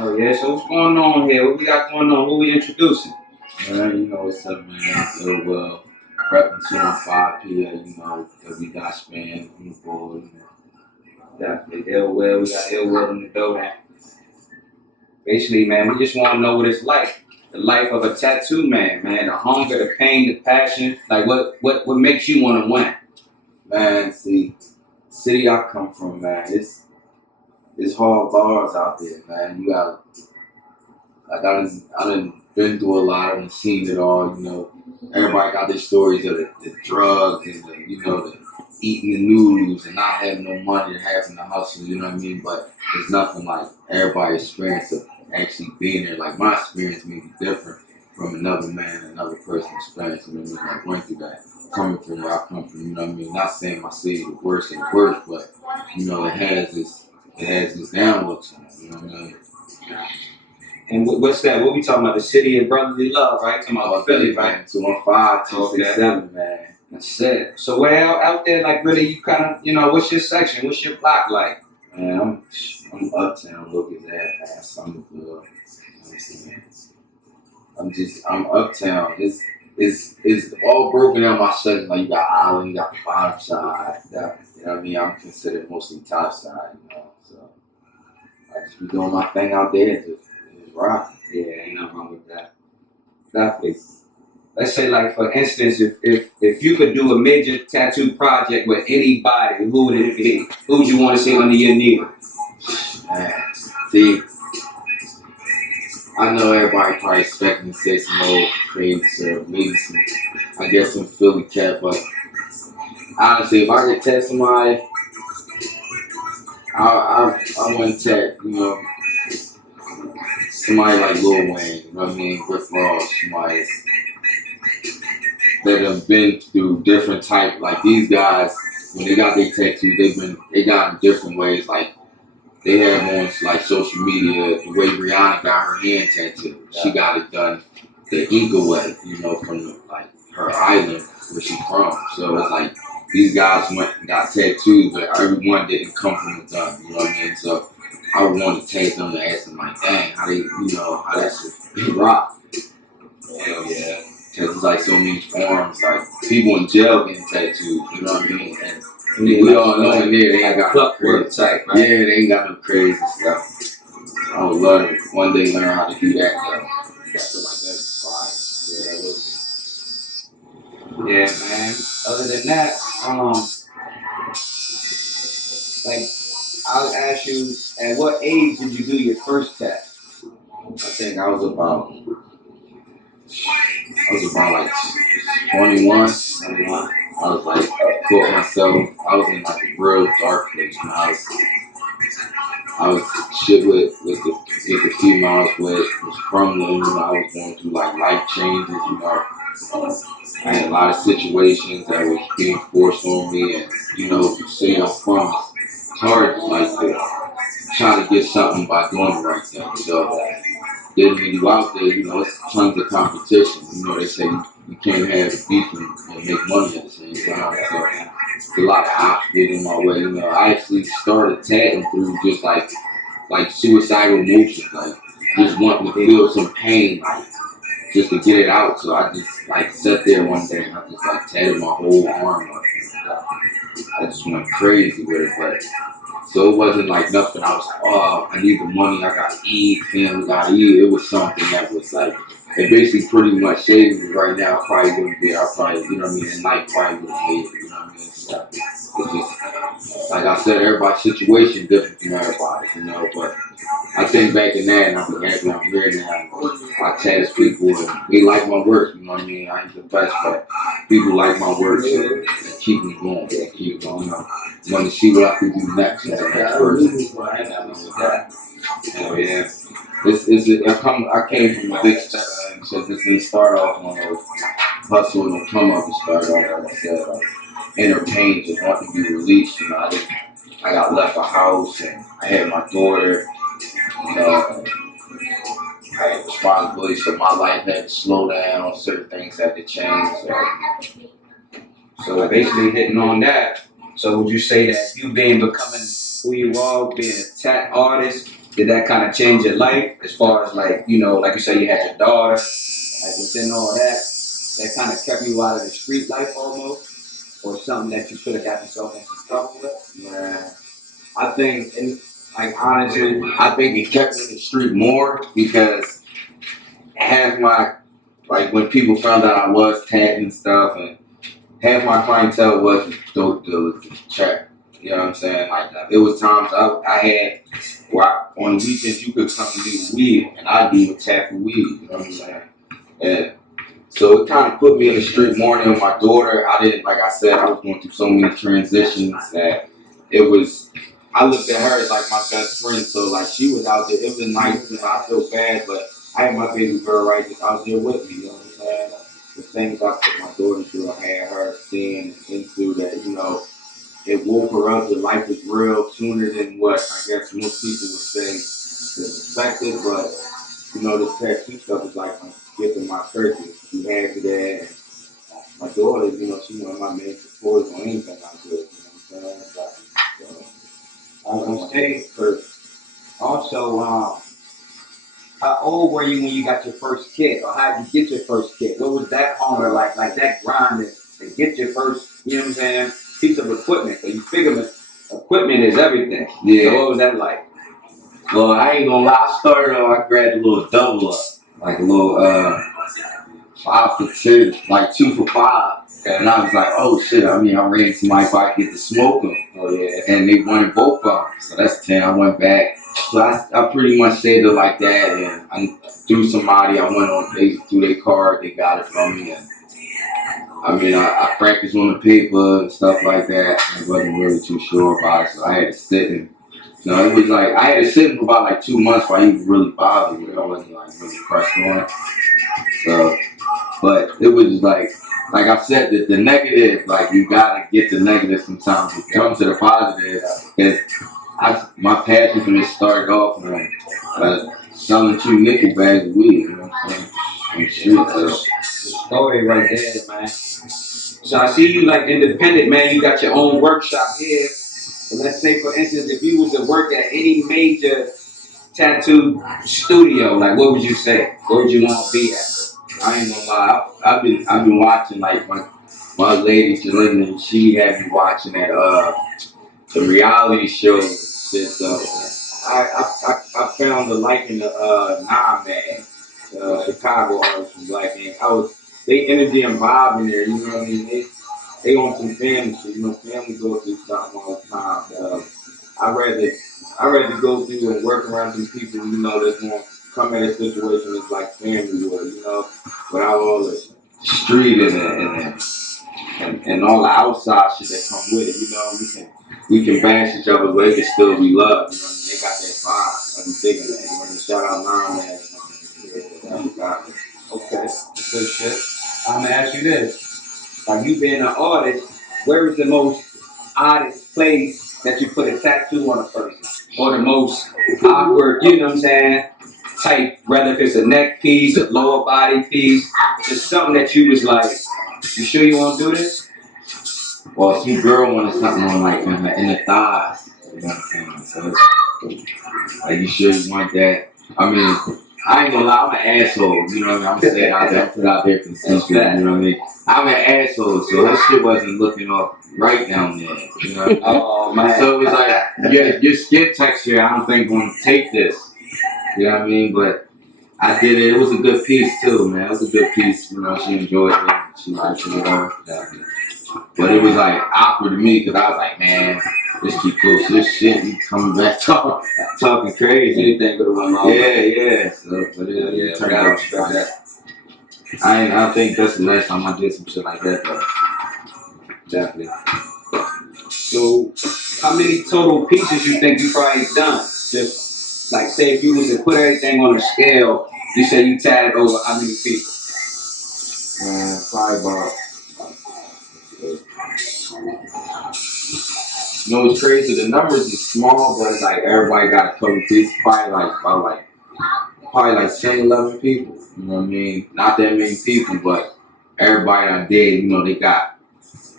Oh yeah, so what's going on here? What we got going on? Who we introducing? Man, you know what's up, man. So, prepping 2 on 5 p.m., we got span on the board. Definitely Ill Will. We got Ill Will in the building. Basically, man, we just want to know what it's like. The life of a tattoo man, man. The hunger, the pain, the passion. Like what makes you want to win? Man, see, the city I come from, man, it's hard bars out there, man. You got, like, I done been through a lot, I done seen it all, Everybody got their stories of the drugs and the eating the noodles and not having no money and having to hustle, you know what I mean? But it's nothing like everybody's experience of actually being there. Like, my experience may be different from another man, another person's experience, you know what I mean? Like, went through that. Coming from where I come from, you know what I mean? Not saying my city is worse and worse, but, it has this downward to it, you know what I mean? And what's that? What we talking about? The city of brotherly love, right? Come on, Philly, right? 215, 267, man. That's it. So where out there, like, really, you kind of, what's your section? What's your block like? Man, I'm uptown. Look at that, past Somerville. You know what I'm saying? I'm uptown. It's all broken down my section. Like, you got Island, you got the bottom side. You know what I mean? I'm considered mostly top side, So I just be doing my thing out there and just rock. Yeah, ain't nothing wrong with that. Definitely. Let's say, like, for instance, if you could do a major tattoo project with anybody, who would it be? Who would you want to see under your knee? Man, see, I know everybody probably expecting to say some old crazy stuff, maybe some Philly cat, but honestly, if I could test somebody, I wouldn't test, somebody like Lil Wayne, you know what I mean, Rick Ross, somebody that have been through different type, like these guys, when they got their tattoos, they got in different ways, like they have on like social media, the way Rihanna got her hand tattooed, she got it done the Inca way, from like her island where she's from. So it's like these guys went and got tattoos, but everyone didn't come from the gun, you know what I mean? So I would want to take them and ask them like, dang, how they, how that shit rock. Hell yeah. Because it's like so many forms, like people in jail getting tattoos, you know what I mean? And we all know in there they ain't got no crazy type, right? Yeah, they ain't got no crazy stuff. I would love to one day learn how to do that though. I feel like that's fire. Yeah, that would be. Yeah, man. Other than that, like, I'll ask you, at what age did you do your first test? I think I was about like 21. I was like, caught myself. I was in like a real dark place. I was shit with the female I was with, was crumbling. I was going through like life changes. I had a lot of situations that was being forced on me, and say I'm from, it's hard like to try to get something by doing the right thing. So then when you out there, it's tons of competition. They say you can't have beef and make money at the same time. So it's a lot of obstacles in my way. I actually started tatting through just like suicidal emotions, like just wanting to feel some pain, like just to get it out. So I just like sat there one day and I just like tatted my whole arm up. I just went crazy with it, but so it wasn't like nothing. I was like, oh, I need the money. I got to eat. Family got to eat. It was something that was like, it basically pretty much saved me right now. I probably wouldn't be. I probably, and life probably would have made it. You know what I mean? So it's just, like I said, everybody's situation different from everybody, but I think back in that and I'm happy I'm here now. I test people and they like my work, you know what I mean? I ain't the best, but people like my work, so they keep me going. They keep going. I want to see what I can do next as the next person. Hell yeah. I came from a big step, so this didn't start off on those hustle and come up and start off, like I said, like inner pain, just wanting to be released. I got left a house and I had my daughter. I had responsibilities, so my life had to slow down. Certain things had to change. So basically, hitting on that. So would you say that you becoming who you are, being a tat artist, Did that kind of change your life as far as like, you know, like you said, you had your daughter, like within all that kind of kept you out of the street life almost, or something that you could have got yourself into trouble with? Yeah. I think, and like honestly, I think it kept me in the street more because half my, like when people found out I was tagging and stuff, and half my clientele was dope dealers, trap. You know what I'm saying? Like it was times I had where on the weekends you could come and do weed, and I'd be with tap for weed. You know what I'm saying? And so it kind of put me in the street more than my daughter. I didn't, like I said, I was going through so many transitions that it was. I looked at her as like my best friend, so like she was out there. It was nice, and I feel bad, but I had my baby girl right just out there with me. You know what I'm saying? The things I put my daughter through, I had her seeing into that. You know, it woke her up that life is real sooner than what I guess most people would say is expected. But you know, this tattoo stuff is like my gift and my purchase. She had to that. And my daughter, you know, she one of my main supporters on anything I do. You know what I'm saying? I was gonna say, also, how old were you when you got your first kid, or how did you get your first kid? What was that hunger like that grind to get your first, you know what I'm saying, piece of equipment? So you figure equipment is everything. Yeah. So what was that like? Well, I ain't gonna lie. I started off. I grabbed a little double up, like a little 5 for 2, like 2 for 5. Okay. And I was like, oh shit. I mean, I ran somebody if I could get to smoke them. Oh yeah. And they wanted both of them, so that's 10. I went back. So I pretty much stayed it like that, and I through somebody. I went on. They threw their card. They got it from me, and I mean, I practiced on the paper and stuff like that. I wasn't really too sure about it, so I had to sit and. No, it was like I had to sit for about like 2 months while he was really bothered with it. I wasn't like really pressed on it. So, but it was just like I said, the negative, like you gotta get the negative sometimes to come to the positive. Because my passion for this started off selling 2 nickel bags of weed. You know what I'm saying? The story right there, man. So I see you like independent, man. You got your own workshop here. So let's say, for instance, if you was to work at any major tattoo studio, like what would you say? Where would you want to be at? I ain't gonna lie. I've been watching like my lady Jelena. She had me watching that the reality show. This I found the like in the Nah Man, Chicago artist from Black Ink. They energy and vibe in there. You know what I mean? They on some family shit. You know, family go through something all the time. I rather go through and work around some people, you know, that's gonna come at a situation that's like family would, you know, without all the street and all the outside shit that come with it. You know, we can bash each other, but it can still be love. You know, they got that vibe. I'm digging that. You know, shout out Nine Man. Okay, that's good shit. I'm gonna ask you this. Like you being an artist, where is the most oddest place that you put a tattoo on a person? Or the most awkward, you know what I'm saying, type, whether if it's a neck piece, a lower body piece, just something that you was like, you sure you want to do this? Well, some girl wanted something on like in the thighs. You know what I'm saying? So like you sure you want that? I mean, I ain't gonna lie, I'm an asshole. You know what I mean? I'm saying I put out there for the people. You know what I mean? I'm an asshole, so that shit wasn't looking off right down there. You know? Oh man. So it was like, your skin texture, I don't think gonna take this. You know what I mean? But I did it. It was a good piece too, man. It was a good piece. You know, she enjoyed it. She liked it. But it was like awkward to me because I was like, man, let's keep close to this shit. You coming back talking crazy. Anything but a one mouth. Yeah. So, but Yeah, turned out respect that. I think that's the last time I did some shit like that, though. Definitely. So, how many total pieces you think you probably done? Just like, say, if you was to put everything on a scale, you say you tatted over how many people? Probably about. You know what's crazy? The numbers is small, but it's like everybody got a couple pieces. Probably like 10, 11 people. You know what I mean? Not that many people, but everybody I did, you know, they got.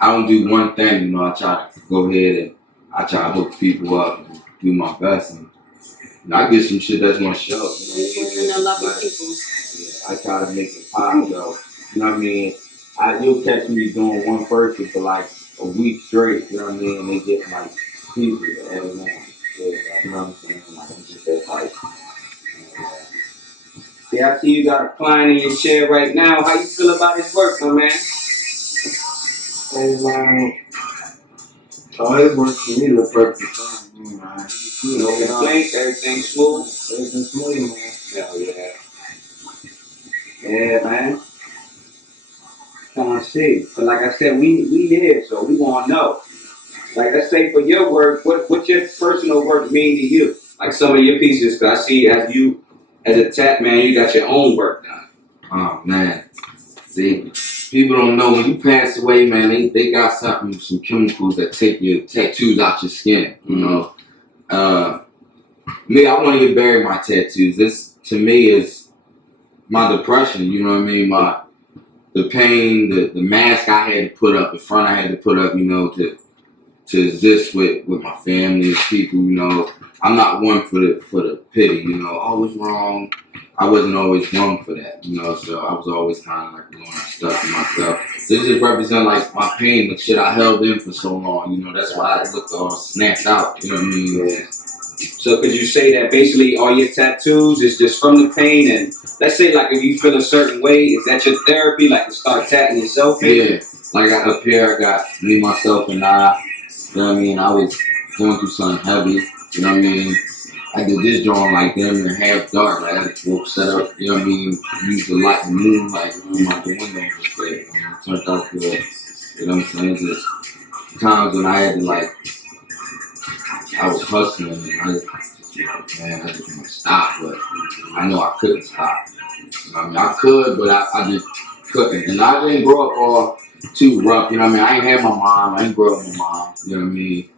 I don't do one thing, you know. I try to go ahead and I try to hook people up and do my best. And I get some shit that's gonna show. And the lovely people. I try to make it pop though. You know what I mean? You'll catch me doing one person for like a week straight. You know what I mean? And they get like pieces every morning. Yeah, you know what I'm saying? Like I'm just that type. Yeah, I see you got a client in your chair right now. How you feel about his work, my man? Hey man, all his work for me look perfect fine, man. No complaints, everything smooth. Everything smooth, man. Hell yeah. Yeah, man. Trying to see. But like I said, we here, so we want to know. Like I say, for your work, what your personal work mean to you? Like some of your pieces, because I see as a tap man, you got your own work done. Oh man. See, people don't know when you pass away, man, they got some chemicals that take your tattoos out your skin, you know. Me, I want to get buried my tattoos. This to me is my depression, you know what I mean? The pain, the mask I had to put up, the front I had to put up, you know, to exist with my family and people, you know. I'm not one for the pity, you know, always wrong. I wasn't always one for that, you know, so I was always kind of like doing stuff to myself. This just represent like my pain, the shit I held in for so long, you know, that's why I looked all snapped out, you know what I mean? Yeah. So could you say that basically all your tattoos is just from the pain, and let's say like if you feel a certain way, is that your therapy, like to start tatting yourself in? Yeah, like up here I got me, myself, and I, you know what I mean? I was going through something heavy, you know what I mean? I did this drawing like them and half dark. Like I had to set up, you know what I mean? Use the light, the moonlight on my window and shit. It turned out good. You know what I'm saying? Just times when I had to like, I was hustling and I just like, man, I just want to stop, but I know I couldn't stop. You know what I mean? I could, but I just couldn't. And I didn't grow up all too rough, you know what I mean? I ain't had my mom, I ain't grow up with my mom, you know what I mean?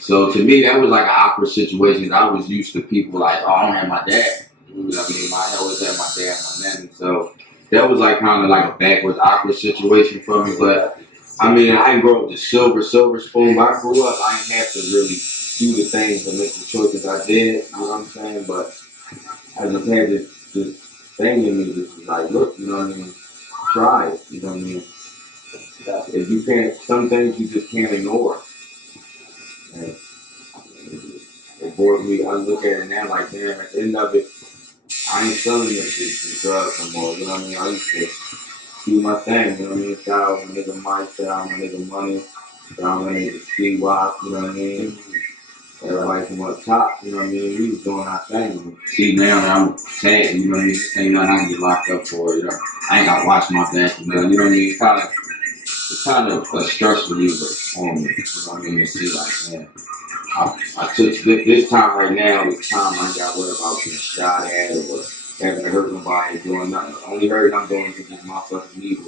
So to me, that was like an awkward situation. I was used to people like, oh, I don't have my dad. You know what I mean? I always had my dad, my nanny. So that was like kind of like a backwards, awkward situation for me. But I mean, I didn't grow up with the silver spoon. But I grew up, I didn't have to really do the things and make the choices I did. You know what I'm saying? But I just had this thing in me that was like, look, you know what I mean? Try it. You know what I mean? If you can't, some things you just can't ignore. And it bored me. I look at it now like, damn, at the end of it, I ain't selling this drugs no more. You know what I mean? I used to do my thing. You know what I mean? Shout out my nigga Mike, shout out my nigga Money, shout out my nigga Ski Wop, you know what I mean? Everybody from up top, you know what I mean? We was doing our thing. See, now that I'm sad, you know what I mean? Ain't nothing I can get locked up for, you know? I ain't got to watch my back, you know what I mean? It's kind of a stress reliever on me, you know what I mean? To see like, man. I took this time right now, this time I ain't got worried about getting shot at or having to hurt nobody, doing nothing. The only hurt I'm doing is just my fucking ego.